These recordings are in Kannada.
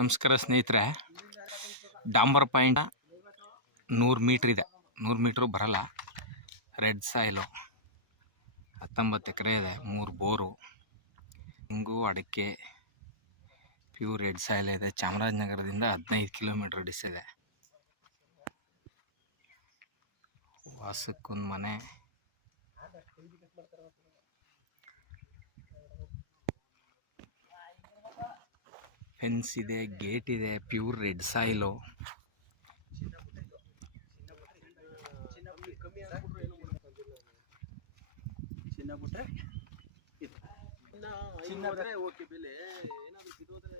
ನಮಸ್ಕಾರ ಸ್ನೇಹಿತರೆ, ಡಾಂಬರ್ ಪಾಯಿಂಟ್ 100 ಮೀಟ್ರ್ ಇದೆ. 100 ಮೀಟ್ರು ಬರಲ್ಲ. ರೆಡ್ ಸಾಯಿಲು 19 ಎಕರೆ ಇದೆ, 3 ಬೋರು, ತೆಂಗು ಅಡಿಕೆ ಪ್ಯೂರ್ ರೆಡ್ ಸಾಯಿಲ್ ಇದೆ. ಚಾಮರಾಜನಗರದಿಂದ 15 ಕಿಲೋಮೀಟ್ರ್ ಡಿಸ್ ಇದೆ. ವಾಸಕ್ಕೊಂದು ಮನೆ, ಫೆನ್ಸ್ ಇದೆ, ಗೇಟ್ ಇದೆ, ಪ್ಯೂರ್ ರೆಡ್ ಸಾಯಿಲು.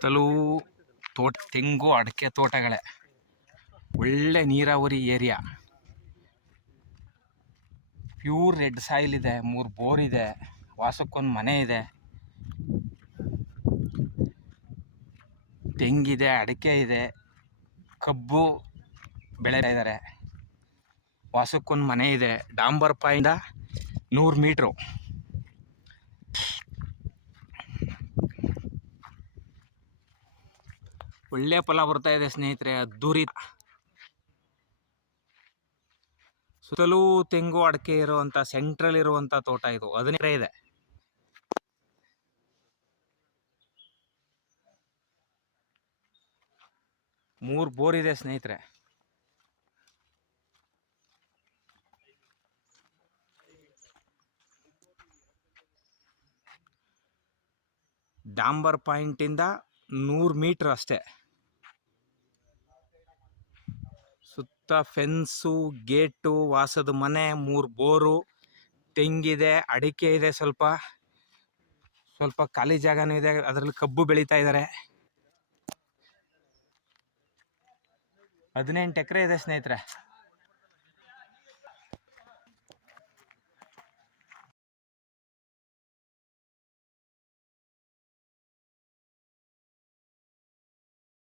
ತಲೂ ತೋಟ, ತೆಂಗು ಅಡಿಕೆ ತೋಟಗಳೇ, ಒಳ್ಳೆ ನೀರಾವರಿ ಏರಿಯಾ, ಪ್ಯೂರ್ ರೆಡ್ ಸಾಯಿಲ್ ಇದೆ, 3 ಬೋರ್ ಇದೆ, ವಾಸಕ್ಕೊಂದು ಮನೆ ಇದೆ, ತೆಂಗಿದೆ, ಅಡಿಕೆ ಇದೆ, ಕಬ್ಬು ಬೆಳೀತಾ ಇದ್ದಾರೆ, ವಾಸಕ್ಕೊಂದು ಮನೆ ಇದೆ. ಡಾಂಬರ್ ಪಾಯಿಂಟ್ 100 ಮೀಟ್ರು. ಒಳ್ಳೆ ಫಲ ಬರ್ತಾ ಇದೆ ಸ್ನೇಹಿತರೆ, ಅದ್ದೂರಿ. ಸುತ್ತಲೂ ತೆಂಗು ಅಡಿಕೆ ಇರುವಂಥ ಸೆಂಟ್ರಲ್ ಇರುವಂಥ ತೋಟ ಇದು. 15 ಇದೆ. ಮೂರು ಬೋರ್ ಇದೆ ಸ್ನೇಹಿತರೆ. ಡಾಂಬರ್ ಪಾಯಿಂಟಿಂದ 100 ಮೀಟ್ರ್ ಅಷ್ಟೇ. ಸುತ್ತ ಫೆನ್ಸು, ಗೇಟು, ವಾಸದ ಮನೆ, 3 ಬೋರು, ತೆಂಗಿದೆ, ಅಡಿಕೆ ಇದೆ, ಸ್ವಲ್ಪ ಖಾಲಿ ಜಾಗನೂ ಇದೆ, ಅದರಲ್ಲಿ ಕಬ್ಬು ಬೆಳೀತಾ ಇದ್ದಾರೆ. 18 ಎಕರೆ ಇದೆ ಸ್ನೇಹಿತರೆ.